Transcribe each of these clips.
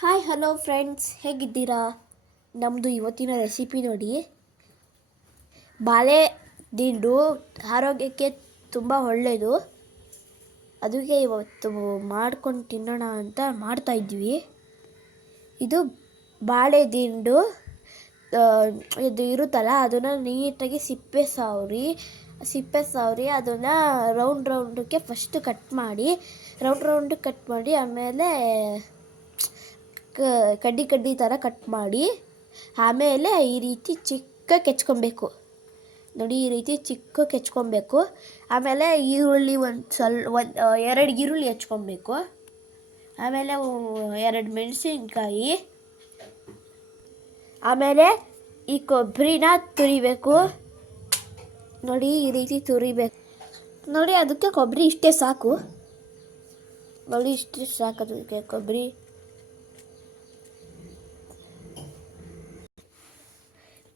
Hi hello friends ಹೇಗಿದ್ದೀರಾ? ನಮ್ಮದು ಇವತ್ತಿನ ರೆಸಿಪಿ ನೋಡಿ. ಬಾಳೆ ದಿಂಡು ಆರೋಗ್ಯಕ್ಕೆ ತುಂಬ ಒಳ್ಳೆಯದು ಅದಕ್ಕೆ ಇವತ್ತು ಮಾಡ್ಕೊಂಡು ತಿನ್ನೋಣ ಅಂತ ಮಾಡ್ತಾ ಇದ್ವಿ ಇದು ಬಾಳೆ ದಿಂಡು ಇದು ಇರುತ್ತಲ್ಲ, ಅದನ್ನು ನೀಟಾಗಿ ಸಿಪ್ಪೆ ಸಾವ್ರಿ ಸಿಪ್ಪೆ ಸಾವ್ರಿ, ಅದನ್ನು ರೌಂಡ್ ರೌಂಡಕ್ಕೆ ಫಸ್ಟ್ ಕಟ್ ಮಾಡಿ ರೌಂಡ್ ರೌಂಡ್ ಕಟ್ ಮಾಡಿ ಆಮೇಲೆ ಕ- ಕಡ್ಡಿ ಕಡ್ಡಿ ಥರ ಕಟ್ ಮಾಡಿ, ಆಮೇಲೆ ಈ ರೀತಿ ಚಿಕ್ಕ ಕೆಚ್ಕೊಬೇಕು. ನೋಡಿ ಈ ರೀತಿ ಚಿಕ್ಕ ಕೆಚ್ಕೊಬೇಕು. ಆಮೇಲೆ ಈರುಳ್ಳಿ ಒಂದು ಸ್ವಲ್ ಒಂದು ಎರಡು ಈರುಳ್ಳಿ ಹೆಚ್ಕೊಬೇಕು. ಆಮೇಲೆ ಎರಡು ಮೆಣಸಿನ್ಕಾಯಿ. ಆಮೇಲೆ ಈ ಕೊಬ್ಬರಿನ ತುರಿಬೇಕು. ನೋಡಿ ಈ ರೀತಿ ತುರಿಬೇಕು. ನೋಡಿ ಅದಕ್ಕೆ ಕೊಬ್ಬರಿ ಇಷ್ಟೇ ಸಾಕು. ನೋಡಿ ಇಷ್ಟೇ ಸಾಕು ಅದಕ್ಕೆ ಕೊಬ್ಬರಿ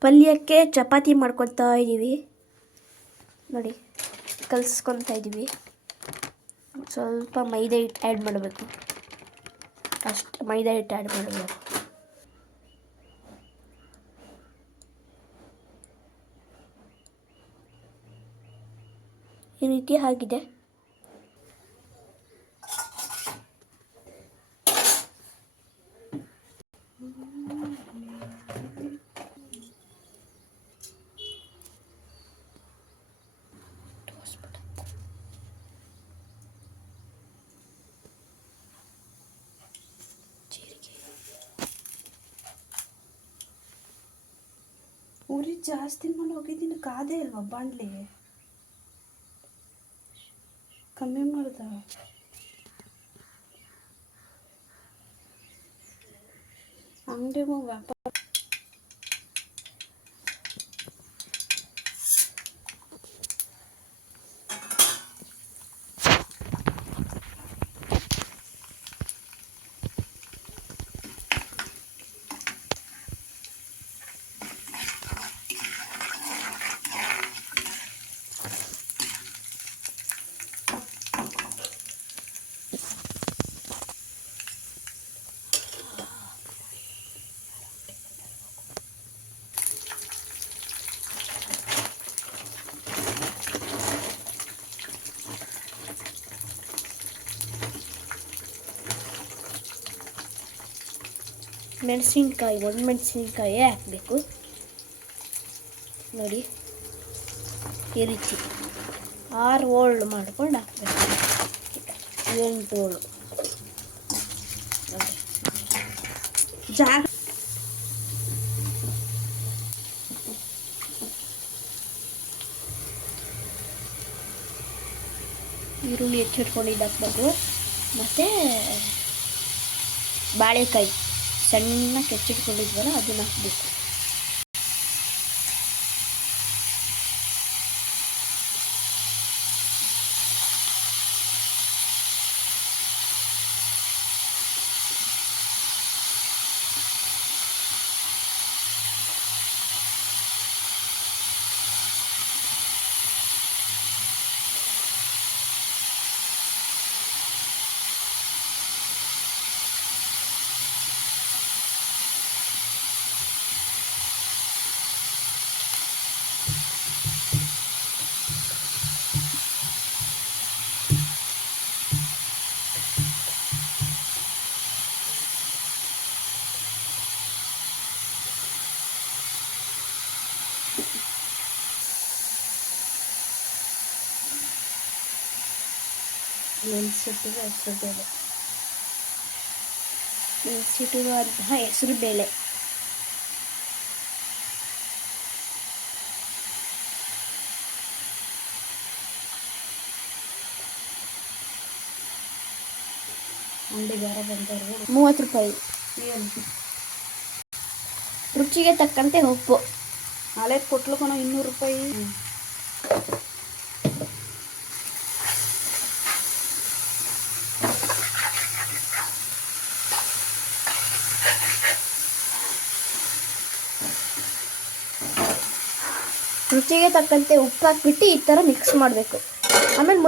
ಪಲ್ಯಕ್ಕೆ ಚಪಾತಿ ಮಾಡ್ಕೊತಾ ಇದ್ದೀವಿ. ನೋಡಿ ಕಲಿಸ್ಕೊತಾ ಇದ್ದೀವಿ. ಸ್ವಲ್ಪ ಮೈದಾ ಹಿಟ್ಟು ಆ್ಯಡ್ ಮಾಡಬೇಕು. ಫಸ್ಟ್ ಮೈದಾ ಹಿಟ್ಟು ಆ್ಯಡ್ ಮಾಡಬೇಕು. ಈ ರೀತಿ ಆಗಿದೆ. ಜಾಸ್ತಿ ಮಾಡಿ ಹೋಗಿದ್ದೀನಿ ಕಾದೇ ಅಲ್ವಾ ಬಾಣಲೆ ಕಮ್ಮಿ ಮಾಡ್ದ ಅಂಗಡಿ ವ್ಯಾಪಾರ ಮೆಣಸಿನ್ಕಾಯಿ, ಒಂದು ಮೆಣಸಿನ್ಕಾಯಿ ಹಾಕಬೇಕು. ನೋಡಿ, ಈ ರೀತಿ ಆರು ಓಲ್ಡ್ ಮಾಡ್ಕೊಂಡು ಹಾಕ್ಬೇಕು. ಎಂಟು ನೋಡಿ. ಜಾಗ ಈರುಳ್ಳಿ ಹೆಚ್ಚಿಟ್ಕೊಂಡಿದ್ದು ಹಾಕ್ಬೇಕು. ಮತ್ತು ಬಾಳೆಕಾಯಿ. ಸಣ್ಣ ಕೆಚ್ಚಿಟ್ಕೊಂಡಿದ್ವಲ್ಲ ಅದನ್ನು ಹಾಕ್ಬೇಕು. ಮೆಣಸಿಟ್ಟಿಗೆ ಹೆಸರು ಬೇಳೆ ಮೆಣಸಿಟ್ಟಿರುವಂತಹ ಹೆಸರು ಬೇಳೆ. ಅಂಡಿ ಯಾರ ಬಂದವರು. ಮೂವತ್ತು ರೂಪಾಯಿ. ರುಚಿಗೆ ತಕ್ಕಂತೆ ಉಪ್ಪು. ಹಳೆ ಕೊಟ್ಲು ಕಣ ಇನ್ನೂರು ರೂಪಾಯಿ. ರುಚಿಗೆ ತಕ್ಕಂತೆ ಉಪ್ಪು ಹಾಕ್ಬಿಟ್ಟು ಈ ಥರ ಮಿಕ್ಸ್ ಮಾಡಬೇಕು. ಆಮೇಲೆ